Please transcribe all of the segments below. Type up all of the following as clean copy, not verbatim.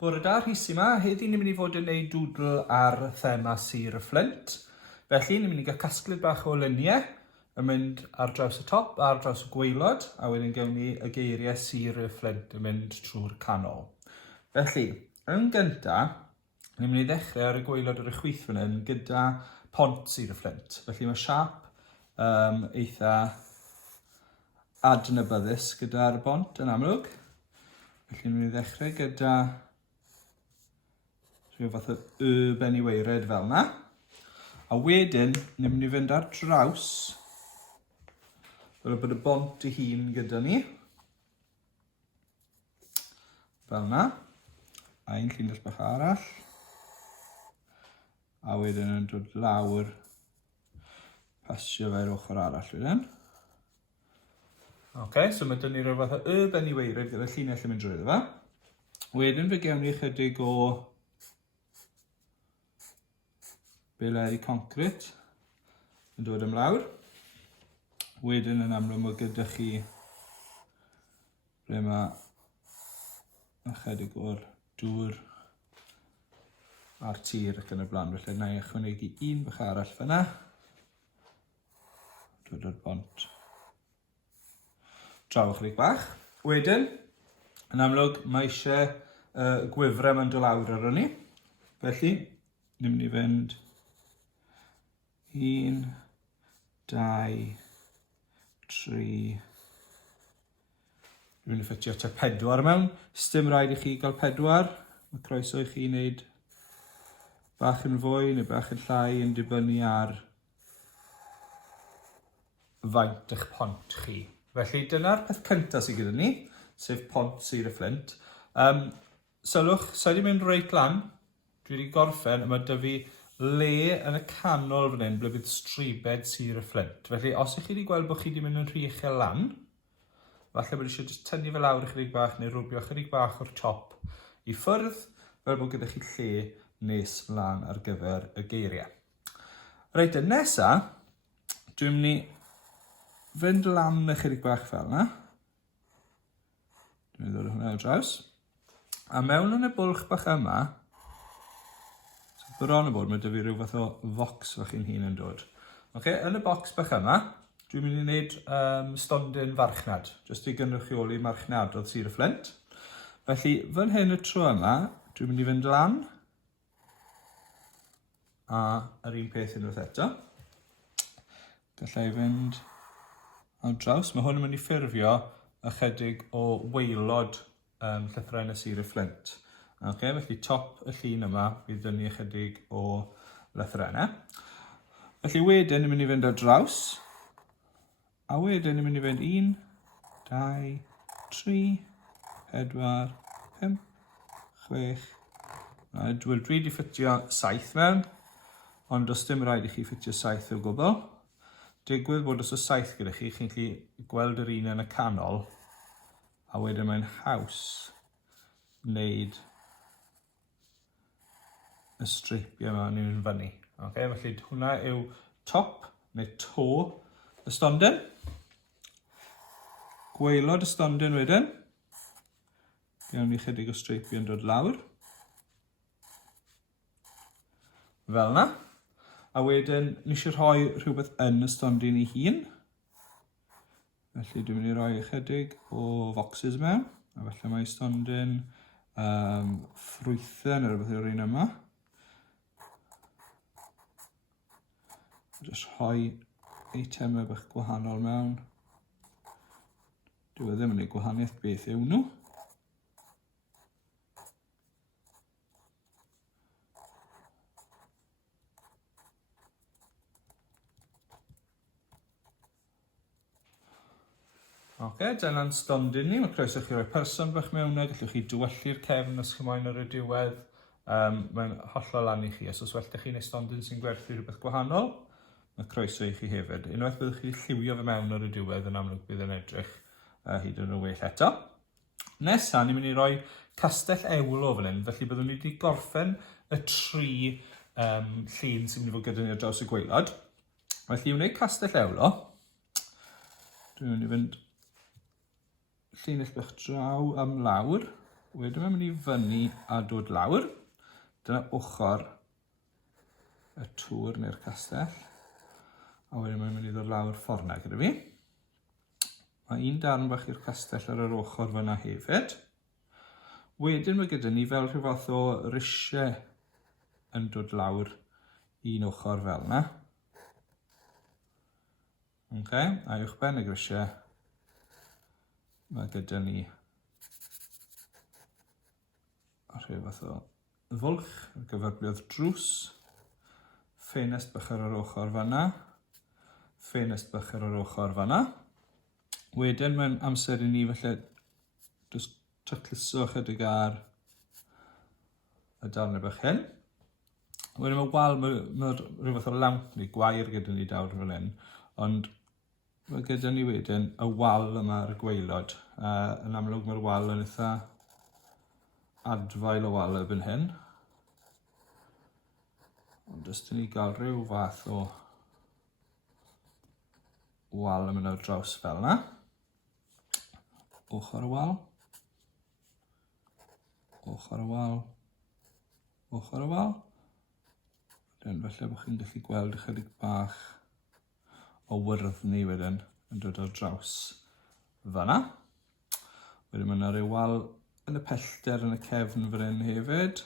Bore da, Rhys yma. Heddi ni'n mynd i fod yn gwneud dŵdl ar thema sir y Fflint. Felly, ni'n mynd i gael casgled bach o luniau yn mynd ar draws y top a ar draws y gwaelod, a wedyn gewn ni y geiriau sir y Fflint yn mynd trwy'r canol. Felly, yn gyntaf, ni'n mynd i ddechrau ar y gwaelod ar y chwith fan hyn gyda pont sir y Fflint. Felly, mae siap eitha adnabyddus gyda'r bont yn amlwg. Felly, ni'n mynd i ddechrau gyda rhyw fath o benni weired fel yna. A wedyn, ni'n mynd i fynd ar draws fel bod y bont ei hun gyda ni. Fel yna. A un llinell bach arall. A wedyn yn dod lawr pasio fe'r ochr arall wedyn. So mae dyn ni rhyw fath o benni weired gyda llinell yn mynd drwy fe. Wedyn fe gewn ni chydig o beleri concret yn dod ymlawr. Wedyn yn amlwg mae gyda chi ble mae ychydig o'r dŵr a'r tir ac yn y blaen. Felly na i ychwanegu un bach arall fyna. Dod o'r bont draw ychydig bach. Wedyn, yn amlwg mae eisiau gwifrau yn dod lawr ar hynny. Felly, ni'n mynd i fynd 1, 2, 3. Dwi'n mynd i ffitio 4 mewn. Sdim rhaid i chi gael 4. Mae croeso i chi wneud bach yn fwy neu bach yn llai yn dibynnu ar faint eich pont chi. Felly dyna'r peth cyntaf sydd gyda ni, sef pont sir y Fflint. Sylwch, sa i wedi mynd reit lan, dwi wedi gorffen, a mae dy fi le yn y canol fan hyn ble bydd stribed sir y Fflint. Felly, os ych chi wedi gweld bod chi wedi mynd yn rhy uchel lan, falle bod eisiau jyst tynnu fe lawr ychydig bach neu rwbio ychydig bach o'r top i ffwrdd, fel bod gyda chi lle nes mlaen ar gyfer y geiriau. Reit, nesa, dwi'n mynd i fynd lan ychydig bach fel yna. Dwi'n mynd i ddod hwnna ar draws. A mewn yn y bwlch bach yma, bron o bod, mae dy fi rhyw fath o focs fach chi'n hun yn dod. Yn y bocs bach yma, dwi'n mynd i wneud stondin farchnad, jyst i gynrychioli marchnadoedd sir y Fflint. Felly, fan hyn y tro yma, dwi'n mynd i fynd lan, a yr un peth unwaith eto. Gallai fynd ar draws, mae hwn yn mynd i ffurfio ychydig o waelod llythrennau sir y Fflint. Felly top y llun yma bydd dyn ni ychydig o lythrennau. Felly wedyn ni'n mynd i fynd ar draws. A wedyn ni'n mynd i fynd 1, 2, 3, 4, 5, 6. Dwi wedi ffitio 7 mewn, ond os dim rhaid i chi ffitio 7 o gwbl. Digwydd bod os o 7 gyda chi, chi'n gallu gweld yr un yn y canol, a wedyn mae'n haws wneud y streipio yma ni'n fyny. Felly hwnna yw top neu to y stondin. Gwaelod y stondin wedyn. Gewn ni chydig o streipio yn dod lawr. Fel yna. A wedyn, ni eisiau rhoi rhywbeth yn y stondin ei hun. Felly dwi'n mynd i roi ychydig o foxes mewn. A felly mae stondin ffrwythau neu rhywbeth yw'r un yma. Jyst rhoi eitemau bach gwahanol mewn. Dwi ddim yn ei gwahaniaeth beth yw nhw. Dyna'n stondin ni. Mae croeso chi roi person bach mewn, gallwch chi dywellu'r cefn os chymoen ar y diwedd. Mae'n hollol lan i chi. Os well da chi'n ei stondin sy'n gwerthu rhywbeth gwahanol, mae croeso i chi hefyd. Unwaith byddwch chi lliwio fe mewn ar y diwedd yn amlwg bydd yn edrych hyd yn y well eto. Nesa, ni'n mynd i roi castell ewlo fan hyn, felly byddwn ni wedi gorffen y 3 llun sy'n mynd i fod gyda ni ar draws y gwaelod. Felly, i wneud castell ewlo, dwi'n mynd i fynd llinell bach draw am lawr, wedyn mae'n mynd i fyny a dod lawr. Dyna ochr y tŵr neu'r castell. A wedyn mae'n mynd i ddod lawr ffordd na gyda fi. Mae un darn bach i'r castell ar yr ochr fyna hefyd. Wedyn mae gyda ni fel rhyw fath o risiau yn dod lawr un ochr fel yna. A uwchben y grisiau, mae gyda ni rhyw fath o fwlch ar gyfer bliodd drws, ffenest bach ar yr ochr fanna, ffenest bach ar yr ochr fanna. Wedyn mae'n amser i ni felly just tacluso chydig ar y darnau bach hyn. Wedyn mae wal, mae rhyw fath o lawnt neu gwair gyda ni dawr fel hyn, ond mae gyda ni wedyn y wal yma ar y gwaelod. Yn amlwg mae'r wal yn eitha adfail o wal erbyn hyn. Ond jyst i ni gael rhyw fath o wal yn mynd ar draws fel yna. Ochr y wal. Ochr y wal. Ochr y wal. Wedyn felly bod chi'n gallu gweld ychydig bach o wyrddni wedyn yn dod ar draws fanna. Wedyn mae yna ryw wal yn y pellter yn y cefn fan hyn hefyd.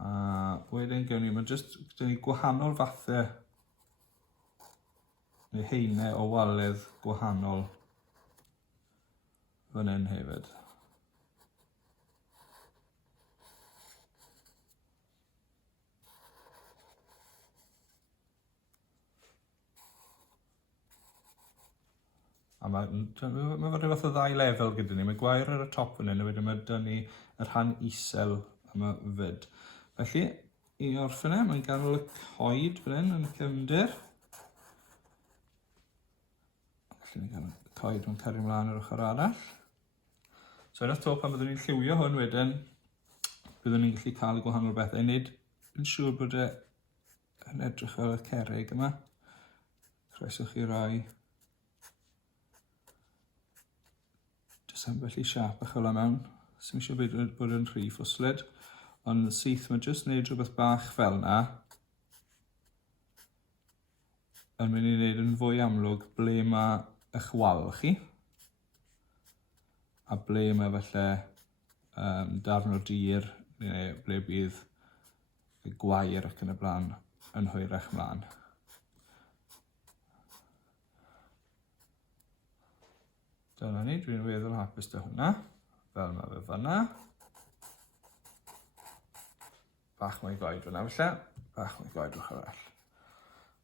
A wedyn gewn ni, mae jyst gyda ni gwahanol fathau neu haenau o waledd gwahanol fan hyn hefyd. A mae rhyw fath o ddau lefel gyda ni. Mae gwair ar y top fan hyn, a wedyn mae dyna ni y rhan isel am y fyd. Felly, i orffen e, mae'n ganol y coed fan hyn yn y cefndir. Felly, ni ganol y coed mae'n cario ymlaen ar ochr arall. So, unwaith to, pan byddwn ni'n lliwio hwn wedyn, byddwn ni'n gallu cael y gwahanol bethau. Nid yn siŵr bod e'n edrych fel y cerrig yma. Croeswch chi roi ambell i siap bach o la mewn. Sy'n eisiau bod yn rhy ffwslyd, ond syth mae jyst wneud rhywbeth bach fel yna yn mynd i wneud yn fwy amlwg ble mae eich wal chi a ble mae falle darn o dir neu ble bydd y gwair ac yn y blaen yn hwyrach mlaen. Dyna ni, dwi'n weddol hapus dy hwnna, fel mae fe fyna. Bach mwy goed fyna felly, bach mwy goed o'ch arall.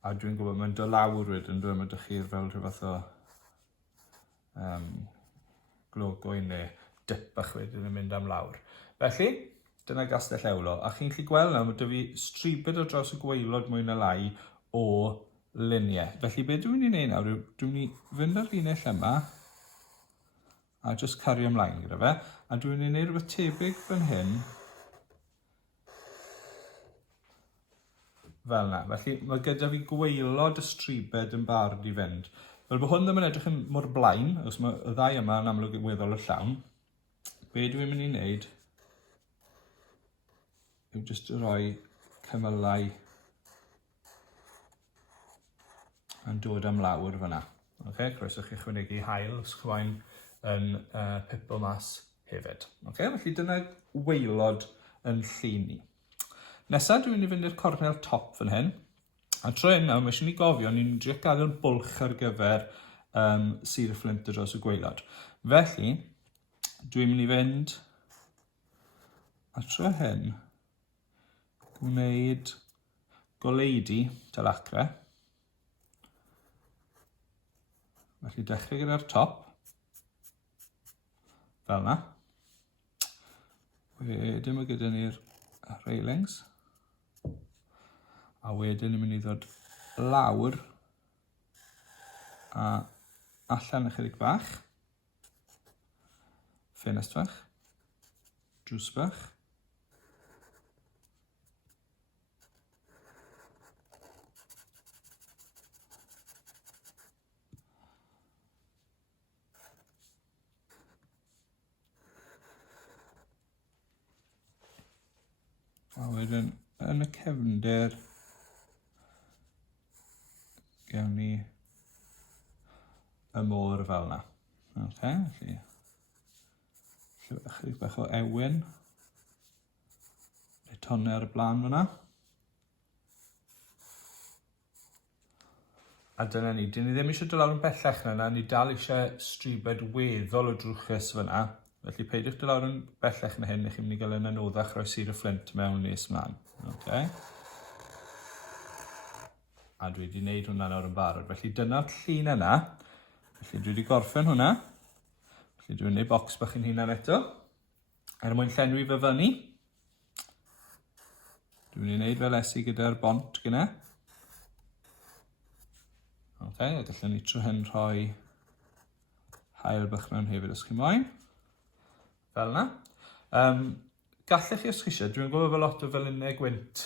A dwi'n gwybod mae'n dod lawr wedyn, dwi'n mynd chi'r fel rhyw fath o glogwyn neu dip bach wedyn yn mynd am lawr. Felly, dyna Gastell Ewlo, a chi'n gallu gweld nawr, mae dy fi stribed ar draws y gwaelod mwy na lai o luniau. Felly, beth dwi'n mynd i wneud nawr, dwi'n mynd i fynd ar linell yma, a jyst cario ymlaen gyda fe. A dwi'n mynd i wneud rhywbeth tebyg fan hyn. Fel yna. Felly mae gyda fi gwaelod y stribed yn barod i fynd. Fel bod hwn ddim yn edrych yn mor blaen, os mae y ddau yma yn amlwg yn weddol y llawn. Be dwi'n mynd i wneud yw jyst rhoi cymylau yn dod am lawr fyna. Croeso chi chwynegu hael os chwain yn pipo mas hefyd. Felly dyna waelod yn llun ni. Nesaf dwi'n mynd i fynd i'r cornel top fan hyn. A tro hyn nawr, mae eisiau ni gofio, ni'n drio gadael bwlch ar gyfer sir y Fflint dros y gwaelod. Felly, dwi'n mynd i fynd a tro hyn gwneud goleudi talacre. Felly dechrau gyda'r top. Fel yna. Wedyn mae gyda ni'r railings. A wedyn ni'n mynd i ddod lawr a allan ychydig bach. Ffenest bach. Drws bach. wedyn yn y cefndir gewn ni y môr fel yna. Felly ychydig bach o ewyn. Neu tonne ar y blaen fyna. A dyna ni. Dyn ni ddim eisiau dod lawr yn bellach yna, ni dal eisiau stribed weddol o drwchus fyna. Felly peidiwch dod lawr yn bellach na hyn, eich mynd i gael yn anoddach rhoi sir y Fflint mewn nes mlaen. A dwi wedi gwneud hwnna nawr yn barod. Felly dyna'r llun yna. Felly dwi wedi gorffen hwnna. Felly dwi'n gwneud bocs bach yn hunan eto. Mwyn llenwi fy fyny. Dwi'n gwneud fel esu gyda'r bont gyda. A gallwn ni trwy hyn rhoi hael bach mewn hefyd os chi moyn. Fel yna. Gallech chi os chi eisiau, dwi'n gwybod fel lot o felynau gwynt,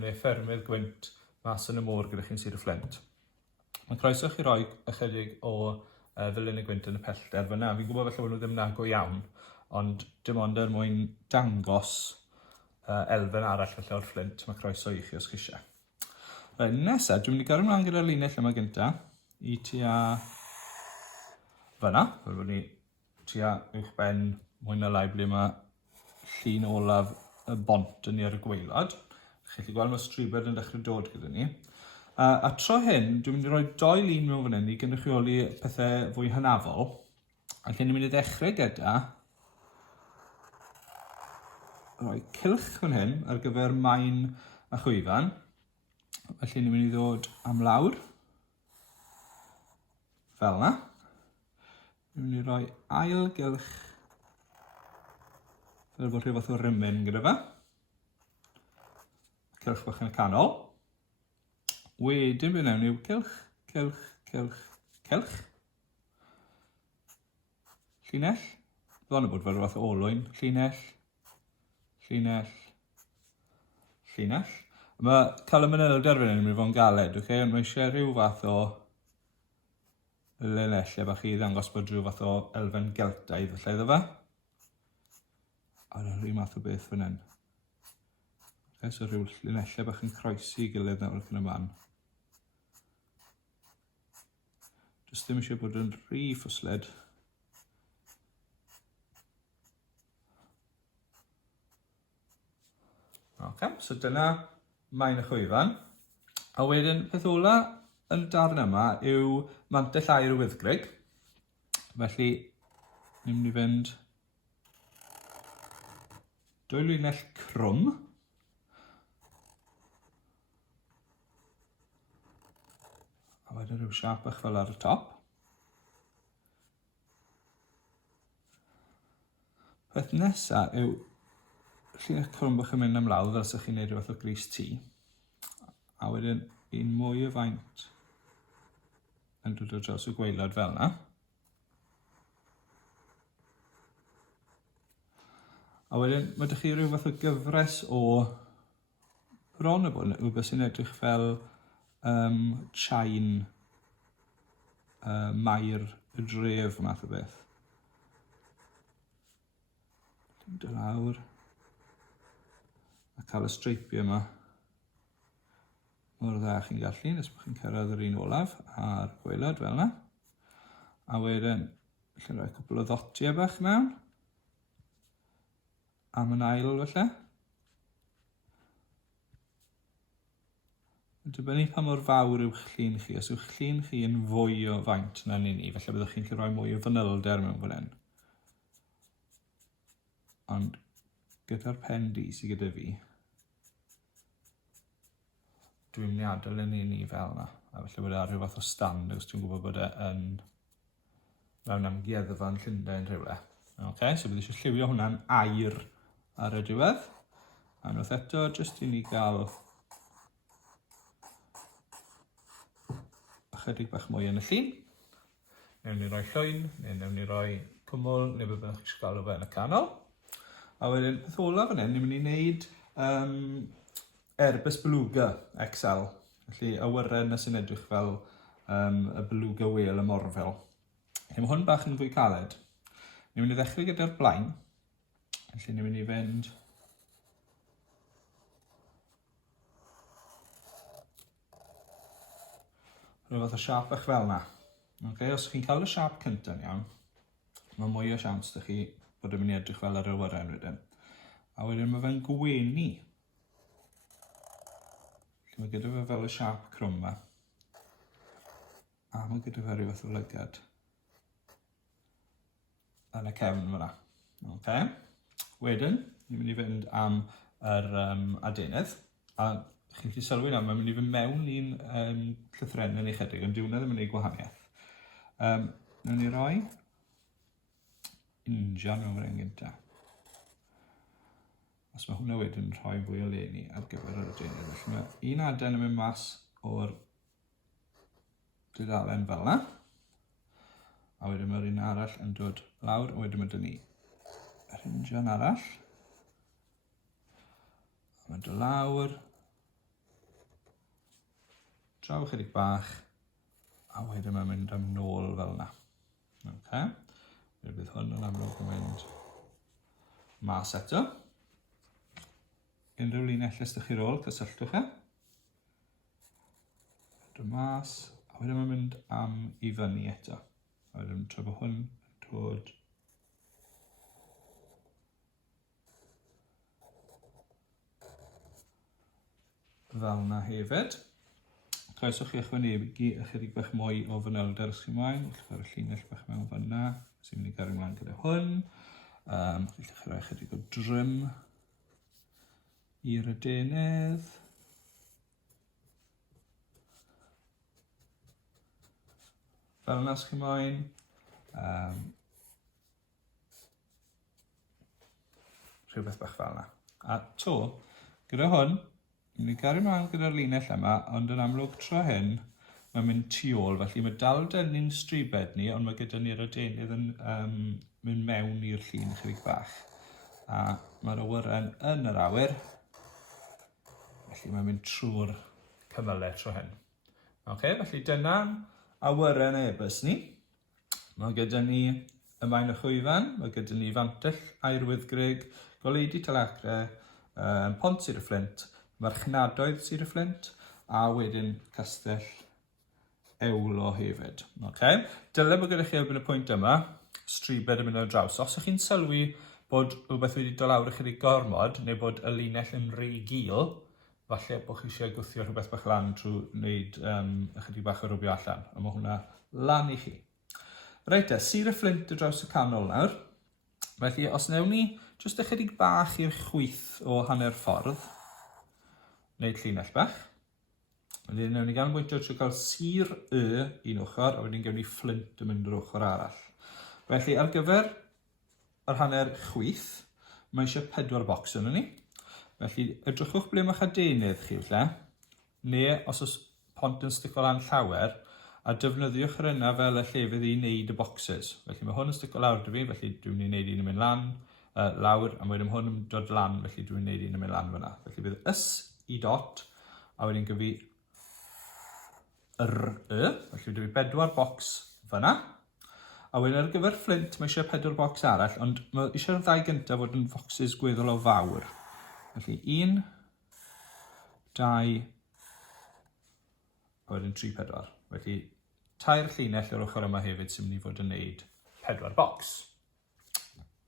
neu ffermydd gwynt mas yn y môr gyda chi'n sir y Fflint. Mae'n croeso chi roi ychydig o felynau gwynt yn y pellter fyna. Fi'n gwybod felly bod nhw ddim nago iawn, ond dim ond er mwyn dangos elfen arall felly o'r Fflint. Mae'n croeso i chi os chi eisiau. Nesaf, dwi'n mynd i gyrru ymlaen gyda'r linell yma gynta i tua fyna. Fel bod ni tua uwchben mwy na lai ble mae llun olaf y bont yn i'r gweilod. Chi'n gallu gweld mae stribed yn dechrau dod gyda ni. A tro hyn, dwi'n mynd i roi 2 lun mewn fan hyn i gynrychioli pethau fwy hynafol. A lle ni'n mynd i ddechrau gyda roi cylch fan hyn ar gyfer maen a chwyfan. Felly ni'n mynd i ddod am lawr. Fel yna. Ni'n mynd i roi ail gylch fel bod rhyw fath o rymyn gyda fe. Cylch bach yn y canol. Wedyn bydd newn i'w cylch, cylch, cylch, cylch. Llinell. Bron o bod fel rhyw fath o olwyn. Llinell, llinell, llinell. Mae cael y manylder fan hyn yn mynd i fod yn galed, ond mae eisiau rhyw fath o linellau bach i ddangos bod rhyw fath o elfen geltaidd felly iddo fe. A rhyw math o beth fan hyn. So rhyw linellau bach yn croesi i gilydd nawr wrth yn y man. Jyst ddim eisiau bod yn rhy ffwsled. So dyna maen y chwyfan. A wedyn, peth ola yn y darn yma yw mantell air y wyddgrug. Felly, ni'n mynd i fynd 2 linell crwm. A wedyn rhyw siap bach fel ar y top. Peth nesaf yw llinell crwm bach yn mynd am lawr fel sy'ch chi'n neud rhywbeth o gris tŷ. A wedyn un mwy o faint yn dod o draws y gweilod fel yna. A wedyn mae ydych chi rhyw fath o gyfres o bron o bod yn rhywbeth sy'n edrych fel chain mair y dref math o beth. Dod lawr. A cael y streipio yma mor dda chi'n gallu, nes bod chi'n cyrraedd yr un olaf a'r gweilod fel yna. A wedyn, lle rhoi cwbl o ddotiau bach mewn. Am yn ail felly. Dibynnu pa mor fawr yw'ch llun chi. Os yw'ch llun chi yn fwy o faint na ni, felly byddwch chi'n gallu rhoi mwy o fanylder mewn fan hyn. Ond gyda'r pen di sydd gyda fi, dwi'n mynd i adael yn un i fel yna. A felly bod e ar rhyw fath o stand, os dwi'n gwybod bod e yn mewn amgueddfa yn Llundain rhywle. So bydd eisiau lliwio hwnna'n air ar y diwedd. A unwaith eto, jyst i ni gael ychydig bach mwy yn y llun. Newn ni roi llwyn, neu newn ni roi cwmwl, neu bydd byddwch chi'n gael o fe yn y canol. A wedyn, peth olaf fan hyn, ni'n mynd i wneud erbys beluga XL. Felly awyren sy'n edrych fel y beluga whale y morfel. Mae hwn bach yn fwy caled. Ni'n mynd i ddechrau gyda'r blaen. Felly ni'n mynd i fynd rhyw fath o siap bach fel yna. Okay, os chi'n cael y siap cyntaf iawn, mae mwy o siawns da chi bod yn mynd i edrych fel yr awyren wedyn. A wedyn mae fe'n gwenu. Mae gyda fe fel y siap crwm yma. A mae gyda fe rhyw fath o lygad yn y cefn fyna. Okay. Wedyn, ni'n mynd i fynd am yr adenydd. A chi'n gallu sylwi na, mae'n mynd i fynd mewn i'n llythrennau ni chydig, ond diwna ddim yn ei gwahaniaeth. Nw'n ni roi injan mewn fan hyn gyntaf. Os mae hwnna wedyn yn rhoi fwy o leni ar gyfer yr adenydd. Felly mae un aden yn mynd mas o'r dudalen fel yna. A wedyn mae'r un arall yn dod lawr, a wedyn mae dyn ni yr injan arall. A mae'n dod lawr. Draw chydig bach. A wedyn mae'n mynd am nôl fel yna. Okay. Bydd hwn yn amlwg yn mynd mas eto. Unrhyw linell ysdych chi'r ôl, cysylltwch e. Dod mas. A wedyn mae'n mynd am i fyny eto. A wedyn tra bod hwn yn dod fel yna hefyd. Croeso chi ychwanegu ychydig bach mwy o fanylder os chi'n moyn. Wrth rhoi'r llinell bach mewn fanna. Sy'n mynd i gario ymlaen gyda hwn. Wrth chi rhoi ychydig o drym i'r adenydd. Fel yna os chi'n moyn. Rhywbeth bach fel yna. A to, gyda hwn, mynd i gario ymlaen gyda'r linell yma, ond yn amlwg tro hyn, mae'n mynd tu ôl, felly mae dal dynnu'n stribed ni, ond mae gyda ni'r adenydd yn mynd mewn i'r llun chydig bach. A mae'r awyren yn yr awyr, felly mae'n mynd trwy'r cymylau tro hyn. Okay, felly dyna'n awyren e-bus ni. Mae gyda ni y maen y chwyfan, mae gyda ni fantyll airwyddgrug, goleudy talacre, pont sydd y Fflint, marchnadoedd sydd y Fflint, a wedyn castell ewlo hefyd. Okay? Dyle bod gyda chi erbyn y pwynt yma, stribed yn mynd ar draws. Os ych chi'n sylwi bod rhywbeth wedi dod lawr ychydig gormod, neu bod y linell yn rhy gul, falle bod chi eisiau gwthio rhywbeth bach lan trwy wneud ychydig bach o rwbio allan. A mae hwnna lan i chi. Reit, sydd y Fflint y draws y canol nawr. Felly, os newn ni jyst ychydig bach i'r chwith o hanner ffordd, wneud llinell bach. Wedyn newn ni ganolbwyntio trwy gael sir un ochr, a wedyn gewn ni Fflint yn mynd yr ochr arall. Felly, ar gyfer yr hanner chwith, mae eisiau 4 bocs yna ni. Felly, edrychwch ble mae'ch adenydd chi lle, neu os oes pont yn stico lan llawer, a defnyddiwch yr yna fel y llefydd i wneud y bocsys. Felly mae hwn yn stico lawr dy fi, felly dwi'n wneud un yn mynd lan, lawr, a wedyn hwn yn dod lan, felly dwi'n wneud un yn mynd lan fyna. Felly bydd ys i dot, a wedyn gyfi yr felly dwi'n 4 bocs fyna. A wedyn ar gyfer Fflint, mae eisiau 4 bocs arall, ond mae eisiau'r ddau gyntaf fod yn focsys gweddol o fawr. Felly 1, 2, a wedyn 3, 4. Felly 2 llinell o'r ochr yma hefyd sy'n mynd i fod yn wneud 4 bocs.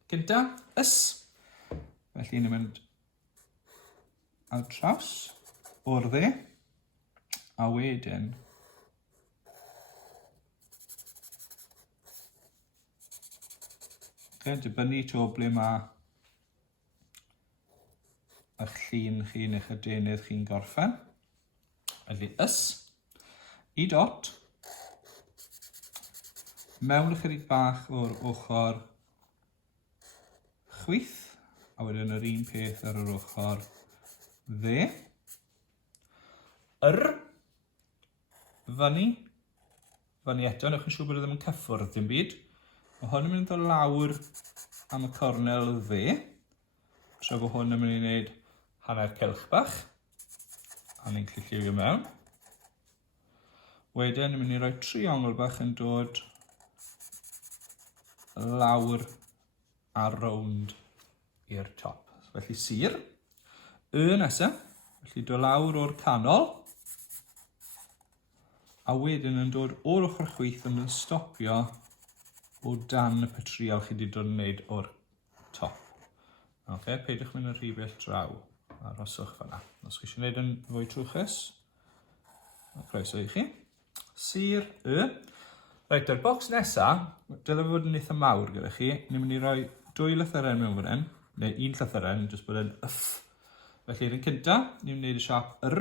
Gynta, ys. Felly ni'n mynd ar traws o'r dde. A wedyn dibynnu to ble mae eich llun chi neu eich adenydd chi'n gorffen. Felly ys, i dot, mewn ychydig bach o'r ochr chwith, a wedyn yr un peth ar yr ochr dde. Fyny eto, newch yn siŵr bod e ddim yn cyffwrdd dim byd. Mae hwn yn mynd o lawr am y cornel dde, tra bod hwn yn mynd i wneud hanner cylch bach, a ni'n gallu lliwio mewn. Wedyn, ni'n mynd i roi triongl bach yn dod lawr a rownd i'r top. Felly sir. Nesaf, felly dod lawr o'r canol, a wedyn yn dod o'r ochr chwith yn stopio o dan y petriol chi wedi dod yn wneud o'r top. Peidwch mynd yn rhy bell draw a rhoswch fan'na. Os chi eisiau gwneud yn fwy trwchus, croeso i chi. Sir y. Reit, yr bocs nesaf, dylai fod yn eitha mawr gyda chi. Ni'n mynd i roi 2 lythyren mewn fan hyn, neu 1 lythyren, jyst bod yn yff. Felly, yn cynta, ni'n gwneud y siap yr.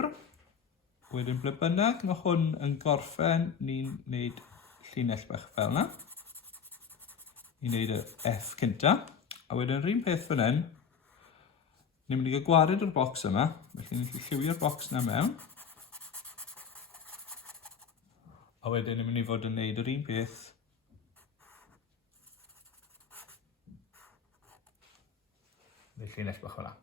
Wedyn, ble bynnag, mae hwn yn gorffen, ni'n gwneud llinell bach fel yna. Ni'n gwneud y F cynta. A wedyn, yr un peth fan hyn, ni'n mynd i gael gwared o'r bocs yma. Felly, ni'n lliwio'r bocs yna mewn. A wedyn, ni'n mynd i fod yn gwneud yr un peth. Neu llinell bach hwnna.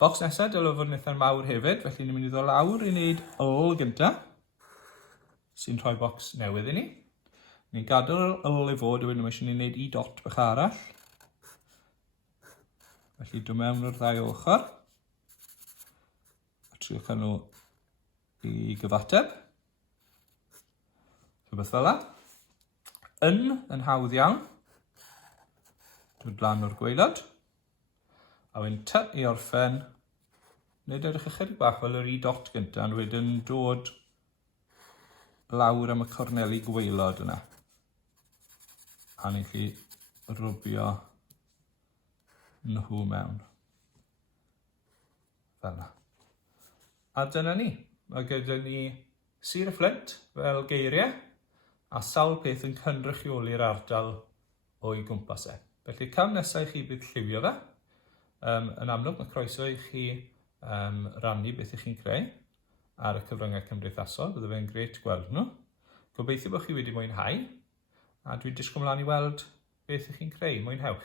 Bocs nesaf, dylai fod yn eitha mawr hefyd, felly ni'n mynd i ddod lawr i wneud l gynta, sy'n rhoi bocs newydd i ni. Ni'n gadael l i fod, a wedyn mae eisiau ni wneud i dot bach arall. Felly, dod mewn o'r 2 ochr. A trio cael nhw i gyfateb. Rhywbeth fel yna. Yn hawdd iawn. Dod lan o'r gwaelod. A wedyn ty i orffen. Nid edrych ychydig bach fel yr i dot gyntaf, a wedyn dod lawr am y corneli gwaelod yna. A ni'n gallu rwbio nhw mewn. Fel yna. A dyna ni. Mae gyda ni sir y Fflint fel geiriau a sawl peth yn cynrychioli'r ardal o'i gwmpas e. Felly cam nesaf i chi bydd lliwio fe. Yn amlwg mae croeso i chi rannu beth ych chi'n creu ar y cyfryngau cymdeithasol. Bydde fe'n grêt gweld nhw. Gobeithio bod chi wedi mwynhau a dwi'n disgwyl mlaen i weld beth ych chi'n creu. Mwynhewch.